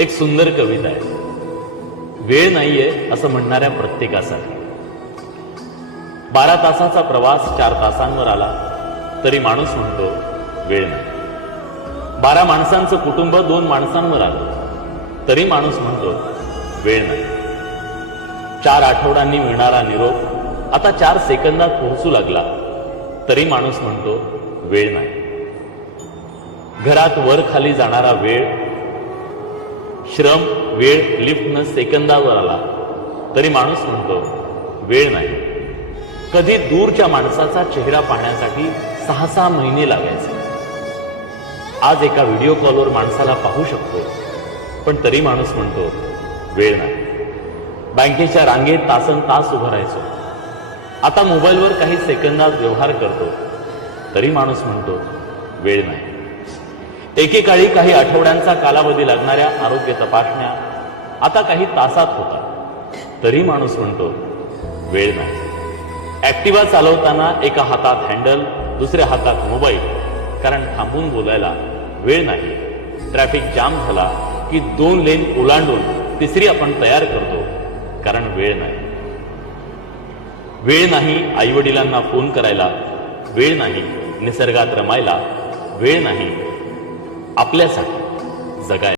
एक सुंदर कविता आहे. वेळ नाहीये असं म्हणणाऱ्या प्रत्येकासाठी. 12 तासाचा प्रवास 4 तासांवर आला तरी माणूस म्हणतो वेळ नाही. 12 माणसांचं कुटुंब 2 माणसांवर आलं तरी माणूस म्हणतो वेळ नाही. 4 आठवड्यांनी मिळणारा निरोप आता 4 सेकंदात पोहोचू लागला तरी माणूस म्हणतो वेळ नाही. घरात वर खाली जाणारा वेळ, श्रम, वेळ लिफ्टनं सेकंदावर आला तरी माणूस म्हणतो वेळ नाही. कधी दूरच्या माणसाचा चेहरा पाहण्यासाठी 6-6 महिने लागायचे. आज एका व्हिडिओ कॉलवर माणसाला पाहू शकतो, पण तरी माणूस म्हणतो वेळ नाही. बँकेच्या रांगेत तासनतास उभं राहायचो, आता मोबाईलवर काही सेकंदात व्यवहार करतो तरी माणूस म्हणतो वेळ नाही. एकेकाळी काही आठवड्यांचा कालावधी लागणाऱ्या आरोग्य तपासण्या आता काही तासात होतात तरी माणूस म्हणतो वेळ नाही. ऍक्टिव्हा चालवताना एका हातात हँडल, दुसऱ्या हातात मोबाईल, कारण थांबून बोलायला वेळ नाही. ट्रॅफिक जाम झाला की 2 लेन ओलांडून तिसरी आपण तयार करतो, कारण वेळ नाही. वेळ नाही आईवडिलांना फोन करायला, वेळ नाही निसर्गात रमायला, वेळ नाही आपल्यासाठी जगायला.